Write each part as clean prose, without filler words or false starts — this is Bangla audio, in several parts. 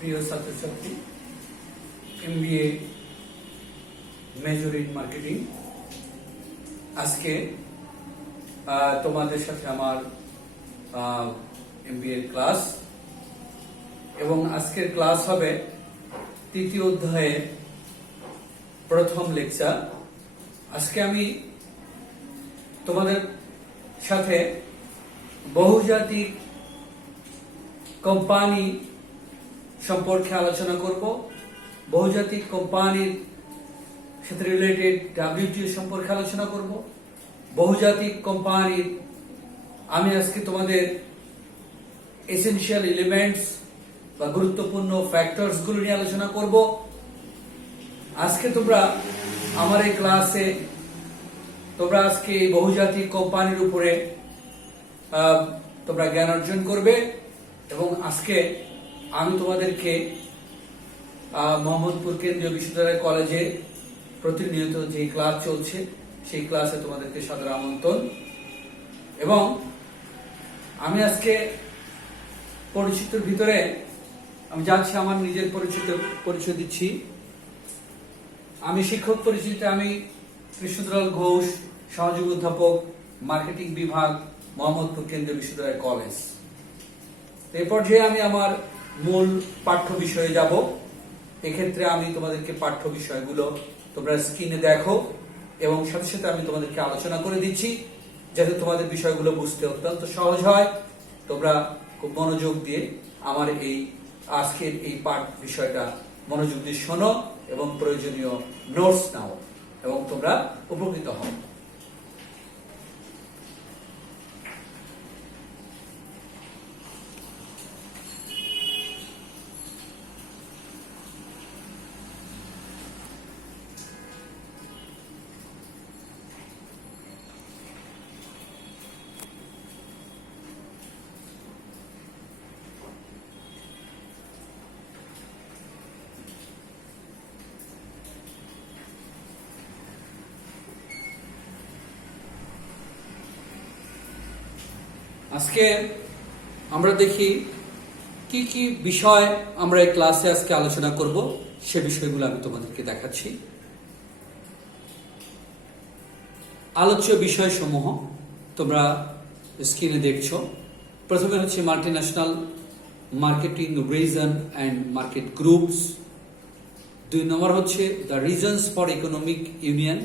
প্রিয় ছাত্রছাত্রী, এমবিএ মেজর ইন মার্কেটিং। আজকে তোমাদের সাথে আমার এমবিএ ক্লাস, এবং আজকের ক্লাস হবে তৃতীয় অধ্যায়ের প্রথম লেকচার। আজকে আমি তোমাদের সাথে বহুজাতিক কোম্পানি সম্পর্কে আলোচনা করব। বহুজাতিক কোম্পানির সাথে রিলেটেড ডাব্লিউটিও সম্পর্কে আলোচনা করব। বহুজাতিক কোম্পানির আমি আজকে তোমাদের এসেনশিয়াল এলিমেন্টস বা গুরুত্বপূর্ণ ফ্যাক্টরস গুলো নিয়ে আলোচনা করব। আজকে তোমরা আমার এই ক্লাসে আজকে বহুজাতিক কোম্পানির উপরে তোমরা জ্ঞান অর্জন করবে, এবং আজকে আমি তোমাদেরকে মোহাম্মদপুর কেন্দ্রীয় বিশ্ববিদ্যালয় কলেজে প্রতিনিয়ত যে ক্লাস চলছে সেই ক্লাসে তোমাদেরকে সাদর আমন্ত্রণ। এবং আমি আজকে পরিচিতির ভিতরে আমি যাচ্ছি, আমার নিজের পরিচয় দিচ্ছি। আমি শিক্ষক পরিচিতি, আমি কৃষ্ণদয়াল ঘোষ, সহযোগী অধ্যাপক, মার্কেটিং বিভাগ, মোহাম্মদপুর কেন্দ্রীয় বিশ্ববিদ্যালয় কলেজ। এই পর্যায়ে আমি আমার মূল পাঠ্য বিষয়ে যাব। এক্ষেত্রে আমি তোমাদেরকে পাঠ্য বিষয়গুলো তোমরা স্ক্রিনে দেখো, এবং সাথে সাথে আমি তোমাদেরকে আলোচনা করে দিচ্ছি যাতে তোমাদের বিষয়গুলো বুঝতে অত্যন্ত সহজ হয়। তোমরা খুব মনোযোগ দিয়ে আমার এই আজকের এই পাঠ বিষয়টা মনোযোগ দিয়ে শোনো এবং প্রয়োজনীয় নোটস নাও, এবং তোমরা উপকৃত হও। আজকে আমরা দেখি কি কি বিষয় আমরা এই ক্লাসে আজকে আলোচনা করব, সে বিষয়গুলো আমি তোমাদেরকে দেখাচ্ছি। আলোচ্য বিষয় সমূহ তোমরা স্ক্রিনে দেখছো। প্রথমে হচ্ছে multinational marketing reason and market groups. 2 নম্বর হচ্ছে the reasons for economic union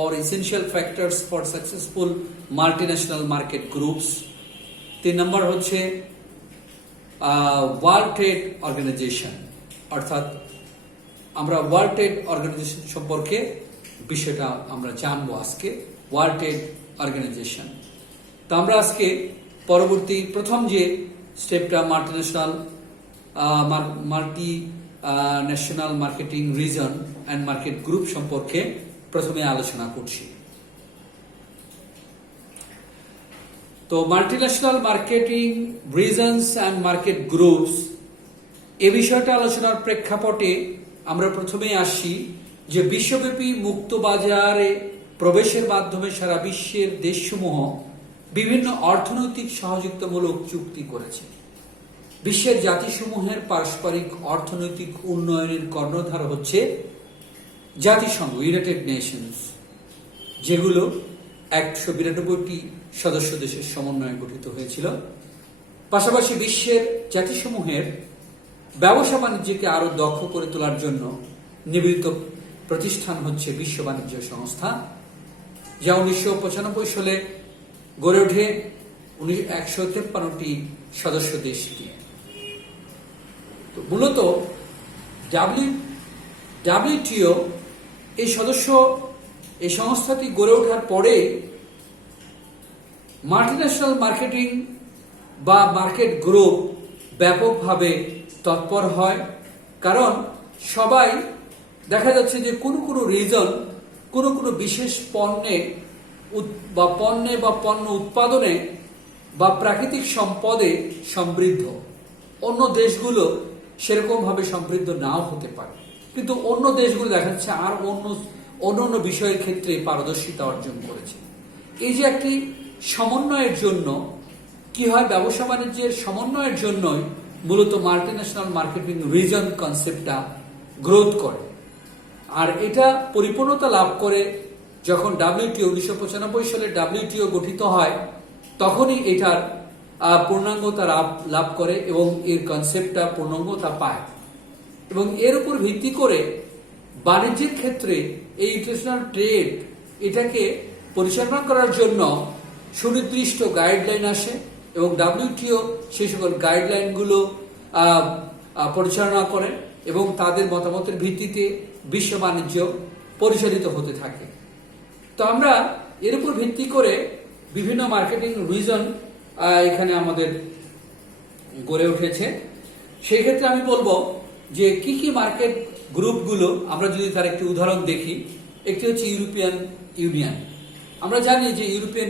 or essential factors for successful multinational market groups. 3 নম্বর হচ্ছে ওয়ার্ল্ড ট্রেড অর্গানাইজেশন, অর্থাৎ আমরা ওয়ার্ল্ড ট্রেড অর্গানাইজেশন সম্পর্কে বিষয়টা আমরা জানবো আজকে। ওয়ার্ল্ড ট্রেড অর্গানাইজেশন, তো আমরা আজকে পরবর্তী প্রথম যে স্টেপটা multinational marketing reason and market group সম্পর্কে প্রথমে আলোচনা করছি। তো multinational marketing reasons and market groups এ বিষয়টা আলোচনার প্রেক্ষাপটে আমরা প্রথমেই আসি যে বিশ্বব্যাপী মুক্ত বাজারে প্রবেশের মাধ্যমে সারা বিশ্বের দেশসমূহ বিভিন্ন অর্থনৈতিক সহযোগিতামূলক চুক্তি করেছে। বিশ্বের জাতিসমূহের পারস্পরিক অর্থনৈতিক উন্নয়নের কর্ণধার হচ্ছে জাতিসংঘ, ইউনাইটেড নেশনস, যেগুলো 192টি সদস্য দেশের সমন্বয়ে গঠিত হয়েছিল। পাশাপাশি বিশ্বের জাতিসমূহের ব্যবসা বাণিজ্যকে আরো দক্ষ করে তোলার জন্য নিবেদিত প্রতিষ্ঠান হচ্ছে বিশ্ব বাণিজ্য সংস্থা, যা 1995 সালে গড়ে ওঠে 153টি সদস্য দেশ নিয়ে। তো মূলত ডাব্লিউটিও এই সংস্থাটি গড়ে ওঠার পরে মাল্টিন্যাশনাল মার্কেটিং বা মার্কেট গ্রুপ ব্যাপকভাবে তৎপর হয়, কারণ সবাই দেখা যাচ্ছে যে কোনো রিজন কোনো বিশেষ পণ্যে বা পণ্য উৎপাদনে বা প্রাকৃতিক সম্পদে সমৃদ্ধ। অন্য দেশগুলো সেরকম ভাবে সমৃদ্ধ নাও হতে পারে, কিন্তু অন্য দেশগুলো দেখা যাচ্ছে আর অন্য বিষয়ের ক্ষেত্রে পারদর্শিতা অর্জন করেছে। এই যে একটি সমন্বয়ের জন্য কি হয়, ব্যবসা বাণিজ্যের সমন্বয়ের জন্যই মূলত মাল্টিন্যাশনাল মার্কেটিং রিজন কনসেপ্টটা গ্রোথ করে। আর এটা পরিপূর্ণতা লাভ করে যখন WTO 1995 সালে WTO গঠিত হয়, তখনই এটার পূর্ণাঙ্গতা লাভ করে এবং এর কনসেপ্টটা পূর্ণাঙ্গতা পায়। এবং এর উপর ভিত্তি করে বাণিজ্যের ক্ষেত্রে এই ইন্টারন্যাশনাল ট্রেড এটাকে পরিচালনা করার জন্য সুনির্দিষ্ট গাইডলাইন আসে এবং WTO সেই সকল গাইডলাইনগুলো পরিচালনা করে এবং তাদের মতামতের ভিত্তিতে বিশ্ব বাণিজ্য পরিচালিত হতে থাকে। তো আমরা এর উপর ভিত্তি করে বিভিন্ন মার্কেটিং রিজন এখানে আমাদের গড়ে উঠেছে। সেই ক্ষেত্রে আমি বলবো যে কি কি মার্কেট গ্রুপগুলো, আমরা যদি তার একটি উদাহরণ দেখি। একটি হচ্ছে ইউরোপিয়ান ইউনিয়ন। আমরা জানি যে ইউরোপিয়ান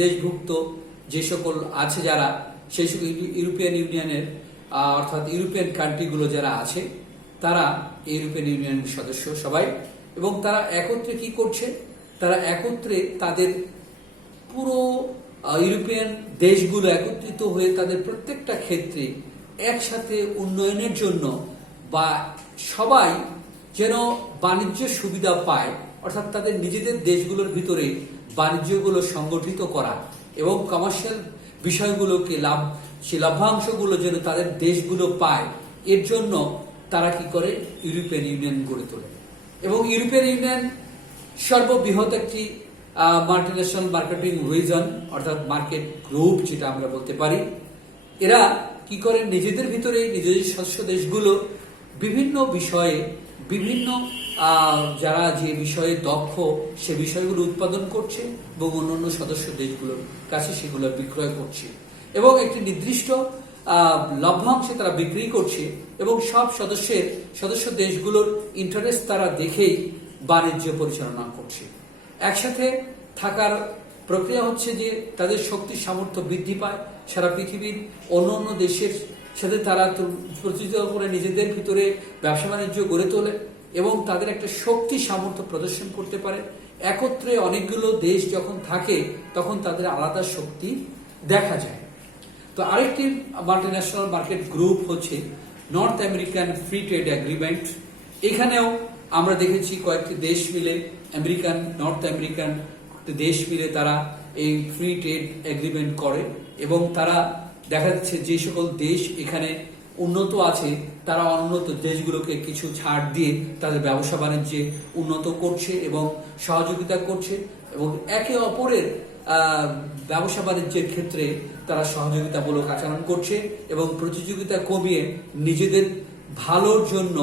দেশভুক্ত যে সকল আছে যারা, সেই সকল ইউরোপিয়ান ইউনিয়নের অর্থাৎ ইউরোপিয়ান কান্ট্রিগুলো যারা আছে তারা ইউরোপিয়ান ইউনিয়নের সদস্য সবাই, এবং তারা একত্রে কি করছে, তারা একত্রে তাদের পুরো ইউরোপিয়ান দেশগুলো একত্রিত হয়ে তাদের প্রত্যেকটা ক্ষেত্রে একসাথে উন্নয়নের জন্য বা সবাই যেন বাণিজ্য সুবিধা পায়, অর্থাৎ তাদের নিজেদের দেশগুলোর ভিতরে বাণিজ্যগুলো সংগঠিত করা এবং কমার্শিয়াল বিষয়গুলোকে সে লভ্যাংশগুলো যেন তাদের দেশগুলো পায়, এর জন্য তারা কি করে, ইউরোপিয়ান ইউনিয়ন গড়ে তোলে। এবং ইউরোপিয়ান ইউনিয়ন সর্ববৃহৎ একটি মাল্টিন্যাশনাল মার্কেটিং রিজন অর্থাৎ মার্কেট গ্রুপ যেটা আমরা বলতে পারি। এরা কি করে, নিজেদের ভিতরে নিজেদের সদস্য দেশগুলো বিভিন্ন বিষয়ে বিভিন্ন যারা যে বিষয়ে দক্ষ সে বিষয়গুলো উৎপাদন করছে এবং অন্যান্য সদস্য দেশগুলোর কাছে সেগুলো বিক্রয় করছে এবং একটি নির্দিষ্ট লভ্যাংশে তারা বিক্রি করছে এবং সব সদস্য দেশগুলোর ইন্টারেস্ট তারা দেখেই বাণিজ্য পরিচালনা করছে। একসাথে থাকার প্রক্রিয়া হচ্ছে যে তাদের শক্তি সামর্থ্য বৃদ্ধি পায়, সারা পৃথিবীর অন্য দেশের সাথে তারা প্রতিযোগিতা করে নিজেদের ভিতরে ব্যবসা বাণিজ্য গড়ে তোলে এবং তাদের একটা শক্তি সামর্থ্য প্রদর্শন করতে পারে। একত্রে অনেকগুলো দেশ যখন থাকে তখন তাদের আলাদা শক্তি দেখা যায়। তো আরেকটি মাল্টিন্যাশনাল মার্কেট গ্রুপ হচ্ছে north American free trade agreement. এখানেও আমরা দেখেছি কয়েকটি দেশ মিলে, নর্থ আমেরিকান দেশ মিলে তারা এই ফ্রি ট্রেড এগ্রিমেন্ট করে এবং তারা দেখা যাচ্ছে যে সকল দেশ এখানে উন্নত আছে তারা অনুন্নত দেশগুলোকে কিছু ছাড় দিয়ে তাদের ব্যবসা বাণিজ্যে উন্নত করছে এবং সহযোগিতা করছে এবং একে অপরের ব্যবসা বাণিজ্যের ক্ষেত্রে তারা সহযোগিতামূলক আচরণ করছে এবং প্রতিযোগিতা কমিয়ে নিজেদের ভালোর জন্য,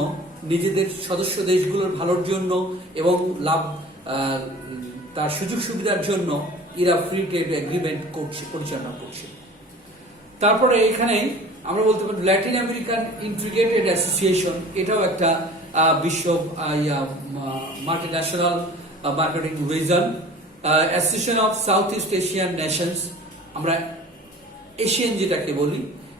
নিজেদের সদস্য দেশগুলোর ভালোর জন্য এবং তার সুযোগ সুবিধার জন্য এরা ফ্রি ট্রেড এগ্রিমেন্ট পরিচালনা করছে। তারপরে এখানে আমরা বলতে পারি ল্যাটিন আমেরিকান ইন্টিগ্রেটেড অ্যাসোসিয়েশন, এটাও একটা বিশ্ব multinational marketing reason. Association of south east Asian Nations, আমরা এশিয়ান যেটাকে বলি,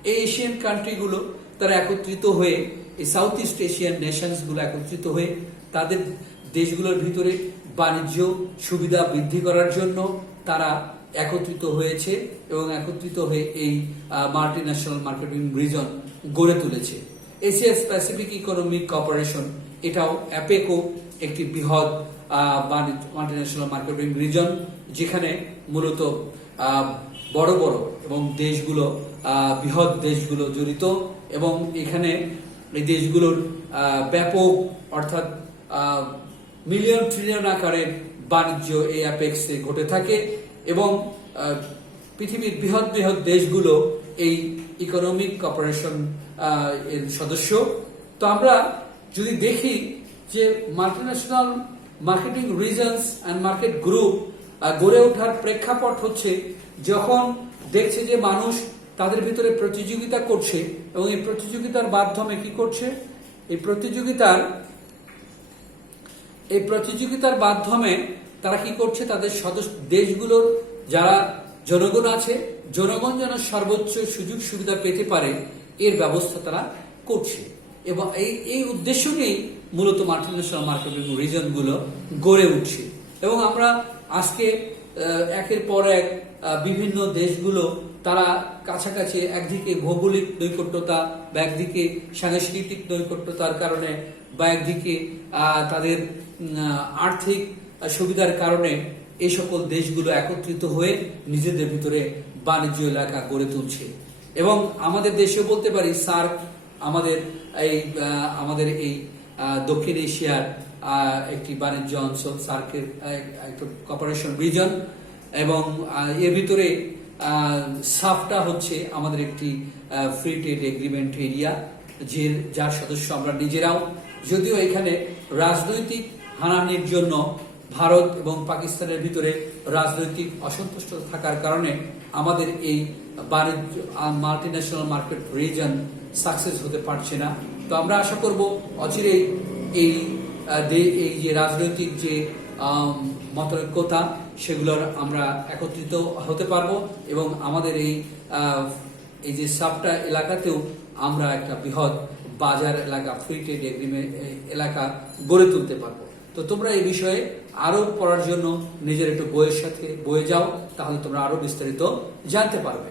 এই এশিয়ান কান্ট্রিগুলো তারা একত্রিত হয়ে, এই সাউথ ইস্ট এশিয়ান নেশনসগুলো একত্রিত হয়ে তাদের দেশগুলোর ভিতরে বাণিজ্য সুবিধা বৃদ্ধি করার জন্য তারা একত্রিত হয়েছে এবং একত্রিত হয়ে এই মাল্টিন্যাশনাল মার্কেটিং রিজন গড়ে তুলেছে। এশিয়া প্যাসিফিক ইকোনমিক কোঅপারেশন, এটাও অ্যাপেকও একটি বৃহৎ মাল্টিন্যাশনাল মার্কেটিং রিজন, যেখানে মূলত বড় বড় এবং দেশগুলো, বৃহৎ দেশগুলো জড়িত এবং এখানে এই দেশগুলোর ব্যাপক অর্থাৎ মিলিয়ন ট্রিলিয়ন আকারের বাণিজ্য এই অ্যাপেক্সে ঘটে থাকে এবং পৃথিবীর বৃহৎ বৃহৎ দেশগুলো এই ইকোনমিক কোঅপারেশন এর সদস্য। তো আমরা যদি দেখি যে multinational marketing reasons and market group গড়ে ওঠার প্রেক্ষাপট হচ্ছে যখন দেখছে যে মানুষ তাদের ভিতরে প্রতিযোগিতা করছে এবং এই প্রতিযোগিতার মাধ্যমে কি করছে, এই প্রতিযোগিতার মাধ্যমে তারা কি করছে, তাদের সদস্য দেশগুলোর যারা জনগণ আছে, জনগণ যেন সর্বোচ্চ সুযোগ সুবিধা পেতে পারে এর ব্যবস্থা তারা করছে এবং এই উদ্দেশ্য নিয়েই মূলত মাল্টিন্যাশনাল মার্কেটিং রিজনগুলো গড়ে উঠছে। এবং আমরা আজকে একের পর এক বিভিন্ন দেশগুলো তারা কাছাকাছি একদিকে ভৌগোলিক নৈকট্যতা বা একদিকে সাংস্কৃতিক নৈকট্যতার কারণে বা একদিকে তাদের আর্থিক সুবিধার কারণে এই সকল দেশগুলো একত্রিত হয়ে নিজেদের ভিতরে বাণিজ্য এলাকা গড়ে তুলছে। এবং আমাদের দেশেও বলতে পারি সার্ক আমাদের এই দক্ষিণ এশিয়ার একটি বাণিজ্য অঞ্চল, সার্কের একটা কপারেশন রিজন। এবং এর ভিতরে সাফটা হচ্ছে আমাদের একটি ফ্রি ট্রেড এগ্রিমেন্ট এরিয়া, যার সদস্য আমরা নিজেরাও। যদিও এখানে রাজনৈতিক হানাহানির জন্য ভারত এবং পাকিস্তানের ভিতরে রাজনৈতিক অসন্তুষ্ট থাকার কারণে আমাদের এই বাণিজ্য মাল্টিন্যাশনাল মার্কেট রিজন সাকসেস হতে পারছে না। তো আমরা আশা করব অচিরেই এই যে রাজনৈতিক যে মতৈক্যতা সেগুলোর আমরা একত্রিত হতে পারবো এবং আমাদের এই যে সাবটা এলাকাতেও আমরা একটা বৃহৎ বাজার এলাকা, ফ্রি ট্রেড এগ্রিমেন্ট এলাকা গড়ে তুলতে পারবো। তো তোমরা এই বিষয়ে আরো পড়ার জন্য নিজের একটু বইয়ের সাথে বয়ে যাও, তাহলে তোমরা আরো বিস্তারিত জানতে পারবে।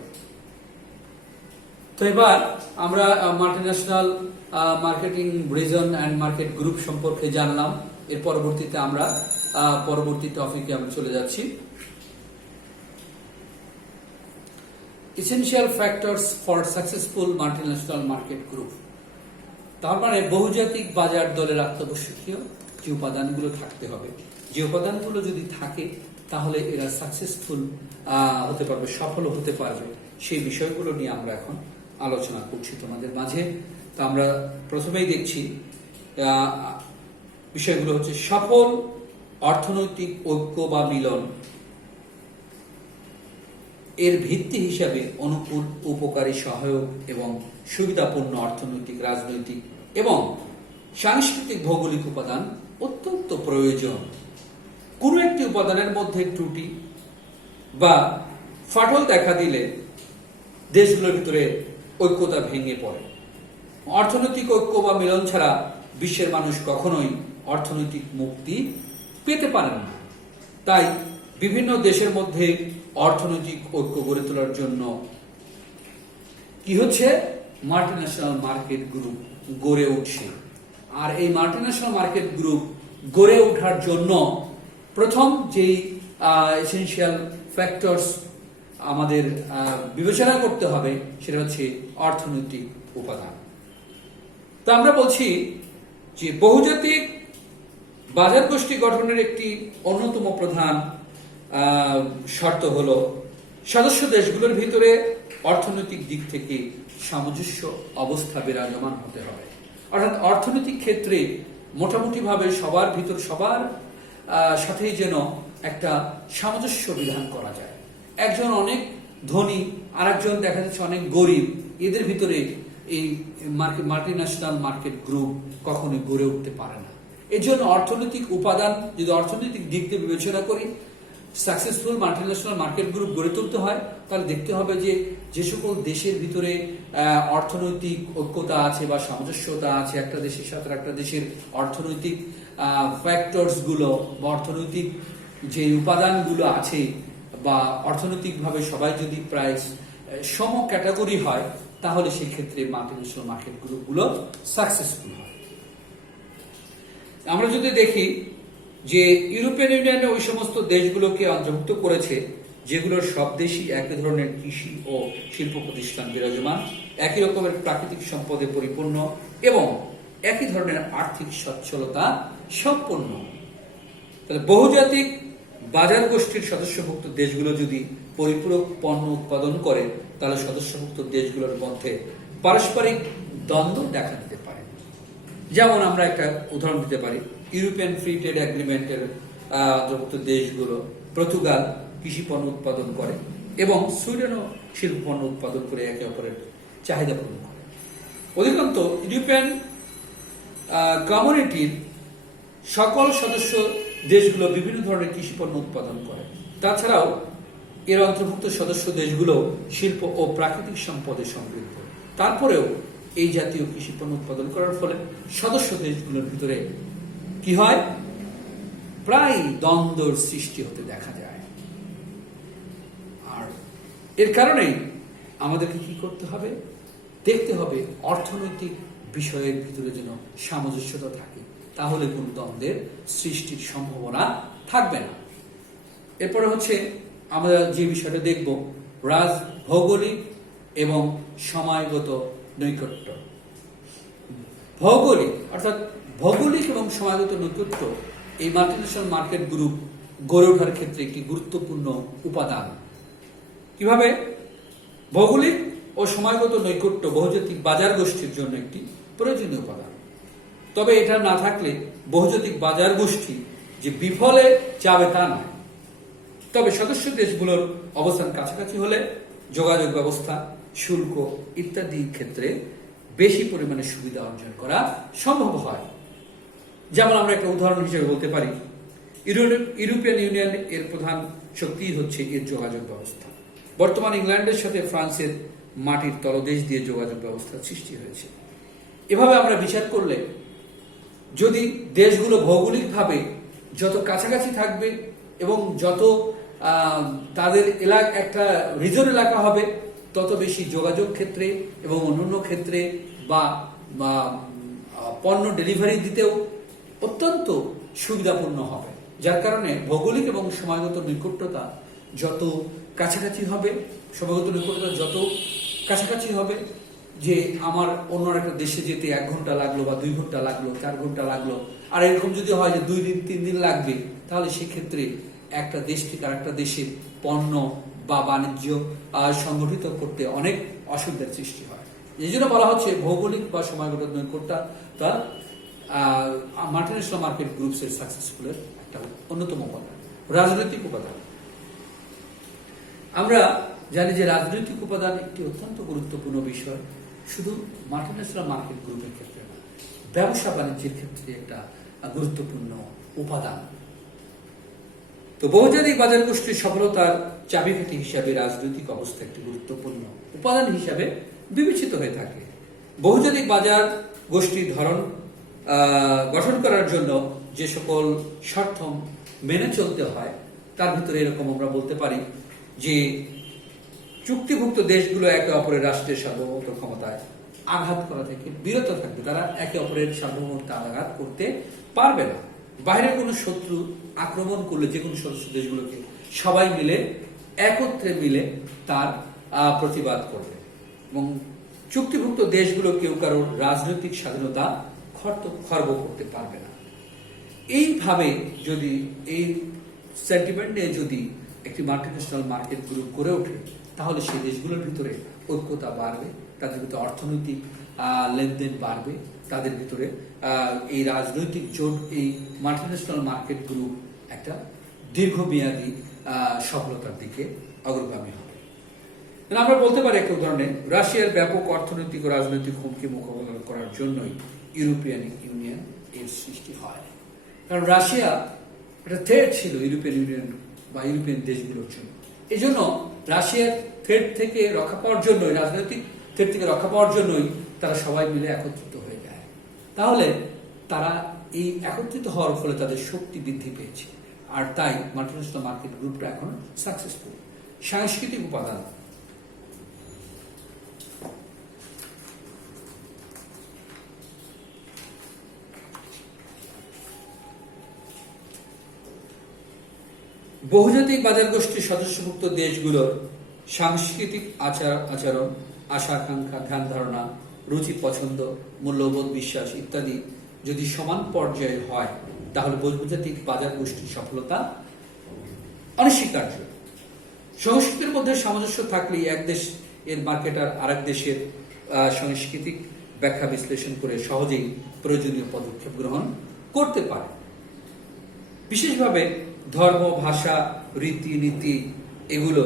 তো এবার আমরা multinational marketing reason and market group সম্পর্কে জানলাম। এর পরবর্তীতে আমরা পরবর্তী টপিকে আমরা চলে যাচ্ছি। Essential factors for successful multinational market group. তার মানে বহুজাতিক বাজার দলের আত্মবশ্যকীয় যে উপাদানগুলো থাকতে হবে, যে উপাদানগুলো যদি থাকে তাহলে এরা সাকসেসফুল হতে পারবে, সফল হতে পারবে। সেই বিষয়গুলো নিয়ে আমরা এখন আলোচনা করছি তোমাদের মাঝে। তো আমরা প্রথমেই দেখছি বিষয়গুলো হচ্ছে সফল অর্থনৈতিক ঐক্য বা মিলন এর ভিত্তি হিসাবে অনুকূল, উপকারী, সহায়ক এবং সুবিধাপূর্ণ অর্থনৈতিক, রাজনৈতিক এবং সাংস্কৃতিক ভৌগোলিক উপাদান অত্যন্ত প্রয়োজন। কোনো একটি উপাদানের মধ্যে ত্রুটি বা ফাটল দেখা দিলে দেশগুলোর ভিতরে ঐক্যতা ভেঙে পড়ে। অর্থনৈতিক ঐক্য বা মিলন ছাড়া বিশ্বের মানুষ কখনোই অর্থনৈতিক মুক্তি পেতে পারেন না। তাই বিভিন্ন দেশের মধ্যে অর্থনৈতিক ঐক্য গড়ে তোলার জন্য কি হচ্ছে, মাল্টিন্যাশনাল মার্কেট গ্রুপ গড়ে উঠছে। আর এই মাল্টিন্যাশনাল মার্কেট গ্রুপ গড়ে ওঠার জন্য প্রথম যেই এসেনশিয়াল ফ্যাক্টরস আমাদের বিবেচনা করতে হবে সেটা হচ্ছে অর্থনৈতিক উপাদান। তো আমরা বলছি যে বহুজাতিক বাজার গোষ্ঠী গঠনের একটি অন্যতম প্রধান শর্ত হলো সদস্য দেশগুলোর ভিতরে অর্থনৈতিক দিক থেকে সামঞ্জস্য অবস্থা বিরাজমান হতে হবে। অর্থাৎ অর্থনৈতিক ক্ষেত্রে মোটামুটি ভাবে সবার ভিতর সবার সাথেই যেন একটা সামঞ্জস্য বিধান করা যায়। একজন অনেক ধনী আর একজন দেখা যাচ্ছে অনেক গরিব, এদের ভিতরে এই মাল্টিন্যাশনাল মার্কেট গ্রুপ কখনোই গড়ে উঠতে পারে না। এর জন্য অর্থনৈতিক উপাদান যদি অর্থনৈতিক দিক দিয়ে বিবেচনা করি, সাকসেসফুল মাল্টিন্যাশনাল মার্কেট গ্রুপ গড়ে তুলতে হয়, তাহলে দেখতে হবে যে সকল দেশের ভিতরে অর্থনৈতিক ঐক্যতা আছে বা সামঞ্জস্যতা আছে, একটা দেশের সাথে একটা দেশের অর্থনৈতিক ফ্যাক্টরস গুলো বা অর্থনৈতিক যে উপাদানগুলো আছে বা অর্থনৈতিকভাবে সবাই যদি প্রায় সম ক্যাটাগরি হয়, তাহলে সেক্ষেত্রে মাল্টিন্যাশনাল মার্কেট গ্রুপগুলো সাকসেসফুল হয়। আমরা যদি দেখি যে ইউরোপিয়ান ইউনিয়নে ওই সমস্ত দেশগুলোকে অন্তর্ভুক্ত করেছে যেগুলোর সব দেশই একই ধরনের কৃষি ও শিল্প প্রতিষ্ঠান বিরাজমান, একই রকমের প্রাকৃতিক সম্পদে পরিপূর্ণ এবং একই ধরনের আর্থিক সচ্ছলতা সম্পন্ন। তাহলে বহুজাতিক বাজার গোষ্ঠীর সদস্যভুক্ত দেশগুলো যদি পরিপূরক পণ্য উৎপাদন করে, তাহলে সদস্যভুক্ত দেশগুলোর মধ্যে পারস্পরিক দ্বন্দ্ব দেখা দিতে পারে। যেমন আমরা একটা উদাহরণ দিতে পারি, ইউরোপিয়ান ফ্রি ট্রেড এগ্রিমেন্টের অন্তর্ভুক্ত দেশগুলো, পর্তুগাল কৃষি পণ্য উৎপাদন করে এবং সুইডেনও শিল্প পণ্য উৎপাদন করে একে অপরের চাহিদা পূরণ করে। অধিকাংশ ইউরোপিয়ান কমিউনিটির সকল সদস্য দেশগুলো বিভিন্ন ধরনের কৃষি পণ্য উৎপাদন করে। তাছাড়াও এর অন্তর্ভুক্ত সদস্য দেশগুলো শিল্প ও প্রাকৃতিক সম্পদে সমৃদ্ধ। তারপরেও এই জাতীয় কৃষি পণ্য উৎপাদন করার ফলে সদস্য দেশগুলোর ভিতরে কি হয়, প্রায় দ্বন্দ্বের সৃষ্টি হতে দেখা যায়। আর এর কারণেই আমাদেরকে কি করতে হবে, দেখতে হবে অর্থনৈতিক বিষয়ের ভিতরে যেন সামঞ্জস্যতা থাকে, তাহলে কোন দ্বন্দ্বের সৃষ্টির সম্ভাবনা থাকবে না। এরপরে হচ্ছে আমরা যে বিষয়টা দেখব, ভৌগোলিক এবং সময়গত নৈকট্য। ভৌগোলিক অর্থাৎ ভৌগোলিক এবং সময়গত নৈকট্য এই মাল্টিন্যাশনাল মার্কেট গ্রুপ গড়ে ওঠার ক্ষেত্রে একটি গুরুত্বপূর্ণ উপাদান। কিভাবে? ভৌগোলিক ও সময়গত নৈকট্য বহুজাতিক বাজার গোষ্ঠীর জন্য একটি প্রয়োজনীয় উপাদান। তবে এটা না থাকলে বহুজাতিক বাজার গোষ্ঠী যে বিফলে যাবে তা নয়। তবে সদস্য দেশগুলোর অবস্থান কাছাকাছি হলে যোগাযোগ ব্যবস্থা, শুল্ক ইত্যাদি ক্ষেত্রে বেশি পরিমাণে সুবিধা অর্জন করা সম্ভব হয়। যেমন আমরা একটা উদাহরণ হিসেবে বলতে পারি, ইউরোপিয়ান ইউনিয়ন এর প্রধান শক্তি হচ্ছে এর যোগাযোগ ব্যবস্থা। বর্তমান ইংল্যান্ডের সাথে ফ্রান্সের মাটির তলদেশ দিয়ে যোগাযোগ ব্যবস্থা সৃষ্টি হয়েছে। এভাবে আমরা বিচার করলে যদি দেশগুলো ভৌগোলিকভাবে যত কাছাকাছি থাকবে এবং যত তাদের একটা রিজন এলাকা হবে, তত বেশি যোগাযোগ ক্ষেত্রে এবং অন্যান্য ক্ষেত্রে বা পণ্য ডেলিভারি দিতেও অত্যন্ত সুবিধাপূর্ণ হবে। যার কারণে ভৌগোলিক এবং সময়গত নৈকট্যতা যত কাছাকাছি হবে, সময়গত নৈকট্যতা যত কাছাকাছি হবে, যে আমার অন্য একটা দেশে যেতে 1 ঘন্টা লাগলো বা 2 ঘন্টা লাগলো, 4 ঘন্টা লাগলো, আর এরকম যদি হয় যে 2 দিন 3 দিন লাগবে, তাহলে সেক্ষেত্রে একটা দেশ থেকে আরেকটা দেশে পণ্য বা বাণিজ্য সংগঠিত করতে অনেক অসুবিধার সৃষ্টি হয়। এই জন্য বলা হচ্ছে ভৌগোলিক বা সময়গত নৈকট্যতা মাল্টিন্যাশনাল মার্কেট গ্রুপসের সাকসেসফুলের একটা অন্যতম উপাদান। রাজনৈতিক উপাদান, আমরা জানি যে রাজনৈতিক উপাদান একটি অত্যন্ত গুরুত্বপূর্ণ বিষয়, শুধু মাল্টিন্যাশনাল মার্কেট গ্রুপের ক্ষেত্রে না, ব্যবসা বাণিজ্যের ক্ষেত্রে একটা গুরুত্বপূর্ণ উপাদান। তো বহুজাতিক বাজার গোষ্ঠীর সফলতার চাবিকাঠি হিসাবে রাজনৈতিক অবস্থা একটি গুরুত্বপূর্ণ উপাদান হিসাবে বিবেচিত হয়ে থাকে। বহুজাতিক বাজার গোষ্ঠীর ধরন গঠন করার জন্য যে সকল শর্ত মেনে চলতে হয়, তার ভিতরে এরকম আমরা বলতে পারি যে চুক্তিভুক্ত দেশগুলো একে অপরের রাষ্ট্রের সার্বভৌমত্ব ক্ষমতায় আঘাত করা থেকে বিরত থাকবে। তারা একে অপরের সার্বভৌমত্ব আঘাত করতে পারবে না। বাইরের কোনো শত্রু আক্রমণ করলে যে কোনো সদস্য দেশগুলোকে সবাই মিলে একত্রে মিলে তার প্রতিবাদ করবে এবং চুক্তিভুক্ত দেশগুলো কেউ কারোর রাজনৈতিক স্বাধীনতা খর্ব করতে পারবে না। এইভাবে যদি এই সেন্টিমেন্ট নিয়ে যদি একটি মাল্টিন্যাশনাল মার্কেট গ্রুপ গড়ে ওঠে, তাহলে সেই দেশগুলোর ভিতরে ঐক্যতা বাড়বে, তাদের ভিতরে অর্থনৈতিক লেনদেন বাড়বে, তাদের ভিতরে এই রাজনৈতিক জোট, এই মাল্টিন্যাশনাল মার্কেট গ্রুপ একটা দীর্ঘমেয়াদী সফলতার দিকে অগ্রগামী হবে। আমরা বলতে পারি এক উদাহরণে, রাশিয়ার ব্যাপক অর্থনৈতিক ও রাজনৈতিক হুমকি মোকাবেলা করার জন্যই ইউরোপিয়ান ইউনিয়ন এর সৃষ্টি হয়। কারণ রাশিয়া একটা থ্রেট ছিল ইউরোপিয়ান ইউনিয়ন বা ইউরোপিয়ান দেশগুলোর জন্য। এই জন্য রাশিয়ার থ্রেট থেকে রক্ষা পাওয়ার জন্যই, রাজনৈতিক থ্রেট থেকে রক্ষা পাওয়ার জন্যই তারা সবাই মিলে একত্রিত হয়ে যায়। তাহলে তারা এই একত্রিত হওয়ার ফলে তাদের শক্তি বৃদ্ধি পেয়েছে, আর তাই মাল্টিন্যাশনাল মার্কেট গ্রুপটা এখন সাকসেসফুল। সাংস্কৃতিক উপাদান, বহুজাতিক বাজার গোষ্ঠীর সদস্যভুক্ত দেশগুলোর সাংস্কৃতিক আচরণ, আশা আকাঙ্ক্ষা, ধ্যান ধারণা, রুচি পছন্দ, মূল্যবোধ, বিশ্বাস ইত্যাদি যদি সমান পর্যায়ে হয়, তাহলে বহুজাতিক বাজার গোষ্ঠীর সফলতা অনস্বীকার্য। সংস্কৃতির মধ্যে সামঞ্জস্য থাকলেই এক দেশ এর মার্কেটার আরেক দেশের সাংস্কৃতিক ব্যাখ্যা বিশ্লেষণ করে সহজেই প্রয়োজনীয় পদক্ষেপ গ্রহণ করতে পারে। বিশেষভাবে ধর্ম, ভাষা, রীতিনীতি এগুলো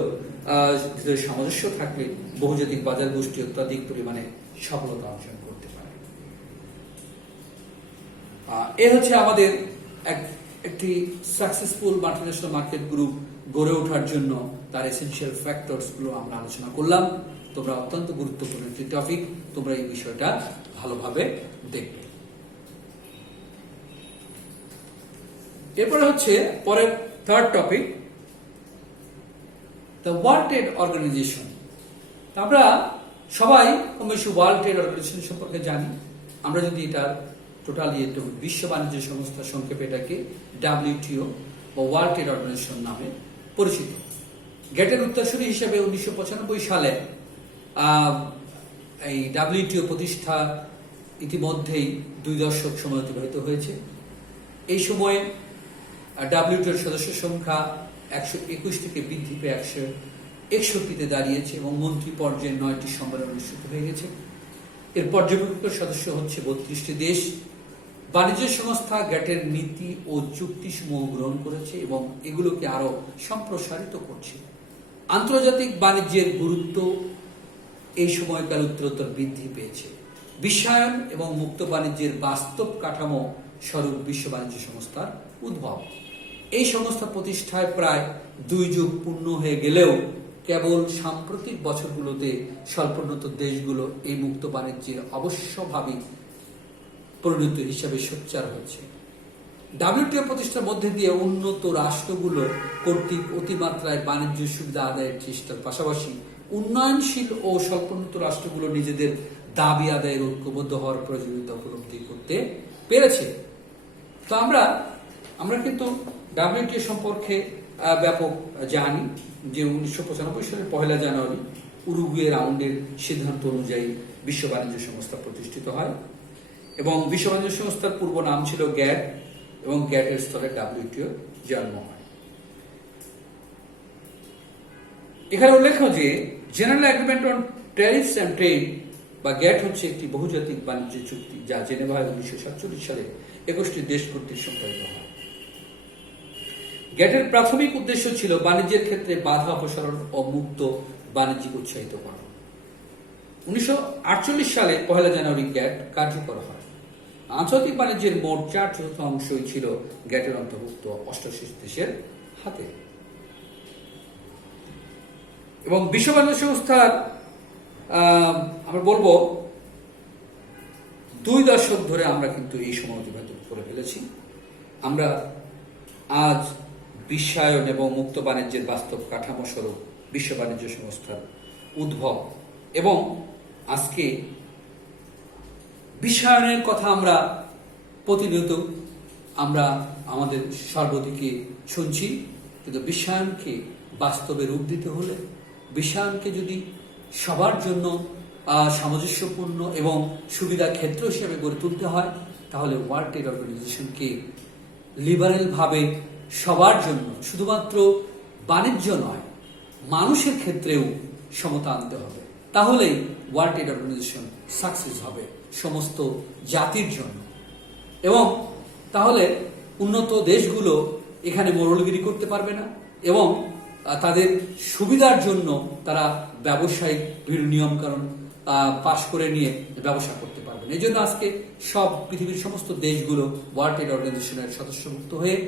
ভিতরে সামঞ্জস্য থাকলে বহুজাতিক বাজার গোষ্ঠী অত্যাধিক পরিমাণে সফলতা অর্জন করতে পারে। এ হচ্ছে আমাদের একটি সাকসেসফুল মাল্টিন্যাশনাল মার্কেট গ্রুপ গড়ে ওঠার জন্য তার এসেনশিয়াল ফ্যাক্টরস গুলো আমরা আলোচনা করলাম। তোমরা অত্যন্ত গুরুত্বপূর্ণ একটি টপিক, তোমরা এই বিষয়টা ভালোভাবে দেখবে। এরপরে হচ্ছে পরের third topic, the world trade organisation. আমরা সবাই কম বেশি ওয়ার্ল্ড ট্রেড অর্গানাইজেশন সম্পর্কে জানি। আমরা যদি এটা টোটালি বিশ্ব বাণিজ্য সংস্থা, সংক্ষেপে এটাকে WTO বা ওয়ার্ল্ড ট্রেড অর্গানাইজেশন নামে পরিচিত। গ্যাটের উত্তরসূরি হিসেবে 1995 সালে এই WTO প্রতিষ্ঠা ইতিমধ্যেই 2 দশক সময় অতিবাহিত হয়েছে। এই সময়ে WTOর সদস্য সংখ্যা 121 থেকে বৃদ্ধি পেয়ে 161-তে দাঁড়িয়েছে এবং মন্ত্রী পর্যায়ে 9টি সম্মেলন অনুষ্ঠিত হয়ে গেছে। এর পর্যবেক্ষক সদস্য হচ্ছে 32টি দেশ। বাণিজ্য সংস্থা গ্যাটের নীতি ও চুক্তিসমূহ গ্রহণ করেছে এবং এগুলোকে আরো সম্প্রসারিত করছে। আন্তর্জাতিক বাণিজ্যের গুরুত্ব এই সময়কাল উত্তরোত্তর বৃদ্ধি পেয়েছে। বিশ্বায়ন এবং মুক্ত বাণিজ্যের বাস্তব কাঠামো স্বরূপ বিশ্ব বাণিজ্য সংস্থার উদ্ভব। এই সংস্থা প্রতিষ্ঠায় প্রায় 2 যুগ পূর্ণ হয়ে গেলেও কেবল সাম্প্রতিক বছরগুলোতে স্বল্পোন্নত দেশগুলো এই মুক্ত বাণিজ্যের অবশ্যভাবী পরিণতি হিসাবে সোচ্চার হয়েছে। WTO প্রতিষ্ঠার মধ্যে দিয়ে উন্নত রাষ্ট্রগুলো কর্তৃক অতিমাত্রায় বাণিজ্য সুবিধা আদায়ের চেষ্টার পাশাপাশি উন্নয়নশীল ও স্বল্পোন্নত রাষ্ট্রগুলো নিজেদের দাবি আদায়ের ঐক্যবদ্ধ হওয়ার প্রয়োজনীয়তা উপলব্ধি করতে পেরেছে। তো আমরা কিন্তু WTO সম্পর্কে ব্যাপক জানি যে 1995 সালের 1 জানুয়ারি উরুগুয়ে রাউন্ডের সিদ্ধান্ত অনুযায়ী বিশ্ব বাণিজ্য সংস্থা প্রতিষ্ঠিত হয় এবং বিশ্ব বাণিজ্য সংস্থার পূর্ব নাম ছিল গ্যাট এবং গ্যাটের স্তরে WTO জন্ম হয়। এখানে উল্লেখ্য যে general agreement on tariffs and trade বা গ্যাট হচ্ছে একটি বহুজাতিক বাণিজ্য চুক্তি যা জেনেভায় 1947 সালে 21টি দেশ কর্তৃক সম্পাদিত হয়। গ্যাটের প্রাথমিক উদ্দেশ্য ছিল বাণিজ্যের ক্ষেত্রে বাধা অপসারণ ও মুক্ত বাণিজ্যিক উৎসাহিত করা। 1948 সালে 1 জানুয়ারি গ্যাট কার্যকর হয়। আন্তর্জাতিক বাণিজ্যের মোট 4/4 অংশই ছিল গ্যাটের অন্তর্ভুক্ত 88 দেশের হাতে এবং বিশ্ব বাণিজ্য সংস্থার আমরা বলবো 2 দশক ধরে আমরা কিন্তু এই সময় অতিবাহিত করে ফেলেছি। আমরা আজ বিশ্বায়ন এবং মুক্ত বাণিজ্যের বাস্তব কাঠামো স্বরূপ বিশ্ব বাণিজ্য সংস্থার উদ্ভব এবং আজকে বিশ্বায়নের কথা আমরা প্রতিনিয়ত আমরা আমাদের সর্বদিকে শুনছি, কিন্তু বিশ্বায়নকে বাস্তবে রূপ দিতে হলে, বিশ্বায়নকে যদি সবার জন্য সামঞ্জস্যপূর্ণ এবং সুবিধা ক্ষেত্র হিসেবে গড়ে তুলতে হয়, তাহলে ওয়ার্ল্ড ট্রেড অর্গানাইজেশনকে লিবারেল ভাবে সবার জন্য, শুধুমাত্র বাণিজ্য নয় মানুষের ক্ষেত্রেও সমতা আনতে হবে। তাহলেই ওয়ার্ল্ড ট্রেড অর্গানাইজেশন সাকসেস হবে সমস্ত জাতির জন্য এবং তাহলে উন্নত দেশগুলো এখানে মোড়লগিরি করতে পারবে না এবং তাদের সুবিধার জন্য তারা ব্যবসায়িক বিভিন্ন নিয়মকানুন পাশ করে নিয়ে ব্যবসা করতে পারবে না। এই জন্য আজকে সব পৃথিবীর সমস্ত দেশগুলো ওয়ার্ল্ড ট্রেড অর্গানাইজেশনের সদস্যভুক্ত হয়ে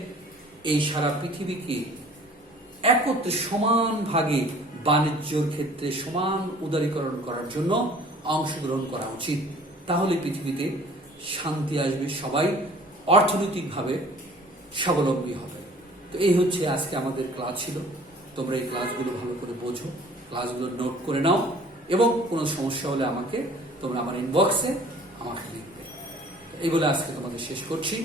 এই সারা পৃথিবীকে একত্রে সমান ভাগে বাণিজ্যর ক্ষেত্রে সমান উদারীকরণ করার জন্য অংশগ্রহণ করা উচিত। তাহলে পৃথিবীতে শান্তি আসবে, সবাই অর্থনৈতিকভাবে স্বাবলম্বী হবে। তো এই হচ্ছে আজকে আমাদের ক্লাস ছিল। তোমরা এই ক্লাসগুলো ভালো করে বোঝো, ক্লাসগুলো নোট করে নাও এবং কোনো সমস্যা হলে তোমরা আমার ইনবক্সে আমাকে লিখবে। এই বলে আজকে তোমাদের শেষ করছি।